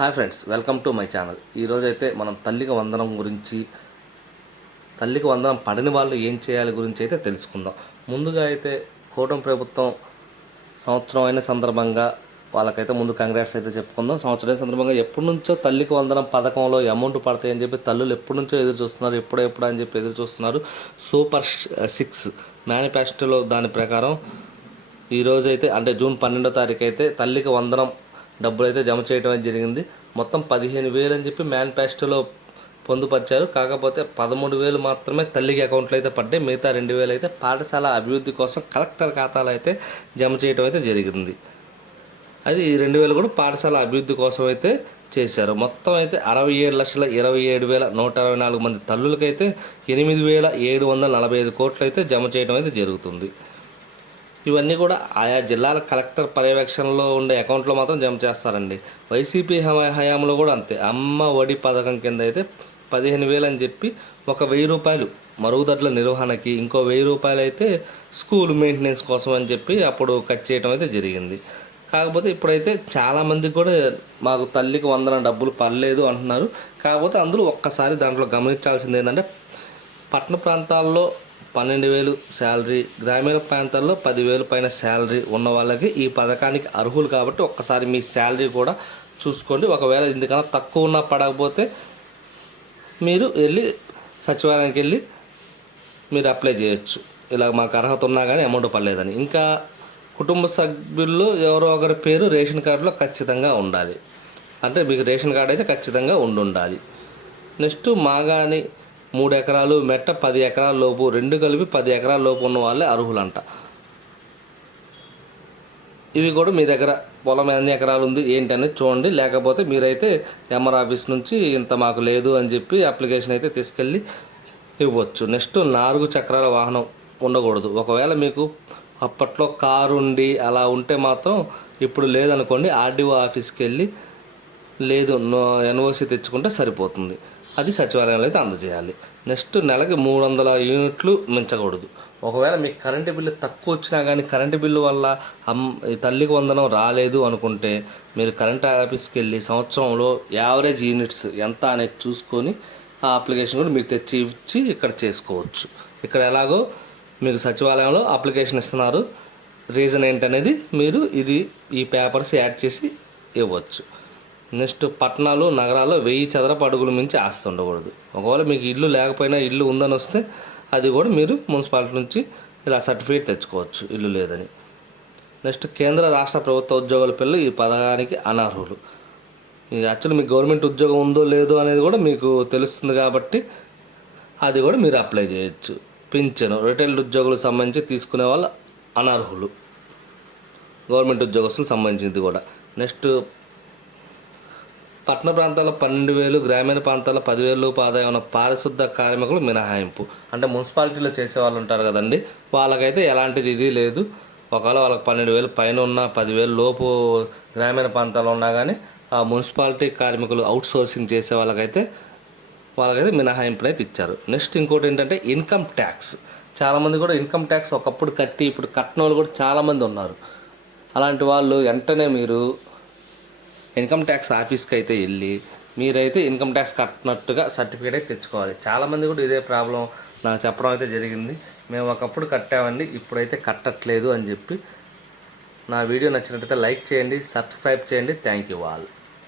Hi friends, welcome to my channel. ఈరోజైతే మనం తల్లికి వందనం గురించి, తల్లికి వందనం పడని వాళ్ళు ఏం చేయాలి గురించి అయితే తెలుసుకుందాం. ముందుగా అయితే కూటమి ప్రభుత్వం సంవత్సరం అయిన సందర్భంగా వాళ్ళకైతే ముందు కంగ్రాట్స్ అయితే చెప్పుకుందాం. సంవత్సరం అయిన సందర్భంగా ఎప్పటి నుంచో తల్లికి వందనం పథకంలో అమౌంట్ పడతాయని చెప్పి తల్లులు ఎప్పటి నుంచో ఎదురు చూస్తున్నారు. ఎప్పుడెప్పుడు అని చెప్పి ఎదురు చూస్తున్నారు. సూపర్ 6 మేనిఫెస్టోలో దాని ప్రకారం ఈరోజైతే అంటే జూన్ 12వ తారీఖు అయితే తల్లికి వందనం డబ్బులు అయితే జమ చేయడం అయితే జరిగింది. మొత్తం 15,000 అని చెప్పి మేనిఫెస్టోలో పొందుపరిచారు. కాకపోతే 13,000 మాత్రమే తల్లికి అకౌంట్లో అయితే పడ్డాయి. మిగతా 2,000 అయితే పాఠశాల అభివృద్ధి కోసం కలెక్టర్ ఖాతాలో అయితే జమ చేయడం అయితే జరిగింది. అది 2,000 కూడా పాఠశాల అభివృద్ధి కోసం అయితే చేశారు. మొత్తం అయితే 67,27,124 మంది తల్లులకైతే 8,745 కోట్లు అయితే జమ చేయడం అయితే జరుగుతుంది. ఇవన్నీ కూడా ఆయా జిల్లాల కలెక్టర్ పర్యవేక్షణలో ఉండే అకౌంట్లో మాత్రం జమ చేస్తారండి. వైసీపీ హయాంలో కూడా అంతే. అమ్మ ఒడి పథకం కింద అయితే 15,000 అని చెప్పి ఒక 1,000 రూపాయలు మరుగుదొడ్ల నిర్వహణకి, ఇంకో 1,000 రూపాయలు అయితే స్కూల్ మెయింటెనెన్స్ కోసం అని చెప్పి అప్పుడు కట్ చేయడం అయితే జరిగింది. కాకపోతే ఇప్పుడైతే చాలామంది కూడా మాకు తల్లికి వందనం డబ్బులు పడలేదు అంటున్నారు. కాకపోతే అందరూ ఒక్కసారి దాంట్లో గమనించాల్సింది ఏంటంటే, పట్టణ ప్రాంతాల్లో 12,000 శాలరీ, గ్రామీణ ప్రాంతాల్లో 10,000 పైన శాలరీ ఉన్న వాళ్ళకి ఈ పథకానికి అర్హులు. కాబట్టి ఒక్కసారి మీ శాలరీ కూడా చూసుకోండి. ఒకవేళ ఇందుకన్నా తక్కువ ఉన్నా పడకపోతే మీరు వెళ్ళి సచివాలయానికి వెళ్ళి మీరు అప్లై చేయొచ్చు. ఇలా మాకు అర్హత ఉన్నా కానీ అమౌంట్ పడలేదని. ఇంకా కుటుంబ సభ్యుల్లో ఎవరో ఒకరి పేరు రేషన్ కార్డులో ఖచ్చితంగా ఉండాలి. అంటే మీకు రేషన్ కార్డు అయితే ఖచ్చితంగా ఉండాలి. నెక్స్ట్ మాగాని 3 ఎకరాలు, మెట్ట 10 ఎకరాల లోపు, రెండు కలిపి 10 ఎకరాల లోపు ఉన్న వాళ్ళే అర్హులంట. ఇవి కూడా మీ దగ్గర పొలం ఎన్ని ఎకరాలు ఉంది ఏంటనేది చూడండి. లేకపోతే మీరైతే ఎంఆర్ ఆఫీస్ నుంచి ఇంత మాకు లేదు అని చెప్పి అప్లికేషన్ అయితే తీసుకెళ్ళి ఇవ్వచ్చు. నెక్స్ట్ 4 చక్రాల వాహనం ఉండకూడదు. ఒకవేళ మీకు అప్పట్లో కారు ఉండి అలా ఉంటే మాత్రం ఇప్పుడు లేదనుకోండి, ఆర్డీఓ ఆఫీస్కి వెళ్ళి లేదు ఎన్ఓసి తెచ్చుకుంటే సరిపోతుంది. అది సచివాలయంలో అయితే అందజేయాలి. నెక్స్ట్ నెలకి 300 యూనిట్లు మించకూడదు. ఒకవేళ మీకు కరెంటు బిల్లు తక్కువ వచ్చినా కానీ కరెంటు బిల్లు వల్ల తల్లికి వందనం రాలేదు అనుకుంటే మీరు కరెంట్ ఆఫీస్కి వెళ్ళి సంవత్సరంలో యావరేజ్ యూనిట్స్ ఎంత అనేది చూసుకొని ఆ అప్లికేషన్ కూడా మీరు తెచ్చి ఇచ్చి ఇక్కడ చేసుకోవచ్చు. ఇక్కడ ఎలాగో మీకు సచివాలయంలో అప్లికేషన్ ఇస్తున్నారు, రీజన్ ఏంటనేది మీరు ఈ పేపర్స్ యాడ్ చేసి ఇవ్వచ్చు. నెక్స్ట్ పట్టణాలు, నగరాల్లో 1000 చదరపు అడుగులు మించి ఆస్తి ఉండకూడదు. ఒకవేళ మీకు ఇల్లు లేకపోయినా ఇల్లు ఉందని వస్తే అది కూడా మీరు మున్సిపాలిటీ నుంచి ఇలా సర్టిఫికేట్ తెచ్చుకోవచ్చు ఇల్లు లేదని. నెక్స్ట్ కేంద్ర రాష్ట్ర ప్రభుత్వ ఉద్యోగుల పిల్లలు ఈ పథకానికి అనర్హులు. యాక్చువల్లీ మీకు గవర్నమెంట్ ఉద్యోగం ఉందో లేదో అనేది కూడా మీకు తెలుస్తుంది కాబట్టి అది కూడా మీరు అప్లై చేయొచ్చు. పింఛను రిటైర్డ్ ఉద్యోగులకు సంబంధించి తీసుకునే వాళ్ళు అనర్హులు, గవర్నమెంట్ ఉద్యోగస్తులకు సంబంధించింది కూడా. నెక్స్ట్ పట్టణ ప్రాంతాల్లో 12,000, గ్రామీణ ప్రాంతాల్లో 10,000 లోపు ఆదాయం ఉన్న పారిశుద్ధ కార్మికులు మినహాయింపు. అంటే మున్సిపాలిటీలో చేసే వాళ్ళు ఉంటారు కదండి, వాళ్ళకైతే ఎలాంటిది ఇది లేదు. ఒకవేళ వాళ్ళకి 12,000 పైన ఉన్న 10,000 లోపు గ్రామీణ ప్రాంతాల్లో ఉన్నా కానీ ఆ మున్సిపాలిటీ కార్మికులు అవుట్సోర్సింగ్ చేసే వాళ్ళకైతే మినహాయింపులు అయితే ఇచ్చారు. నెక్స్ట్ ఇంకోటి ఏంటంటే ఇన్కమ్ ట్యాక్స్. చాలామంది కూడా ఇన్కమ్ ట్యాక్స్ ఒకప్పుడు కట్టి ఇప్పుడు కట్టిన వాళ్ళు కూడా చాలామంది ఉన్నారు. అలాంటి వాళ్ళు వెంటనే మీరు ఇన్కమ్ ట్యాక్స్ ఆఫీస్కి అయితే వెళ్ళి మీరైతే ఇన్కమ్ ట్యాక్స్ కట్టినట్టుగా సర్టిఫికేట్ అయితే తెచ్చుకోవాలి. చాలామంది కూడా ఇదే ప్రాబ్లం నాకు చెప్పడం అయితే జరిగింది. మేము ఒకప్పుడు కట్టామండి, ఇప్పుడైతే కట్టట్లేదు అని చెప్పి. నా వీడియో నచ్చినట్టయితే లైక్ చేయండి, సబ్స్క్రైబ్ చేయండి. Thank you all.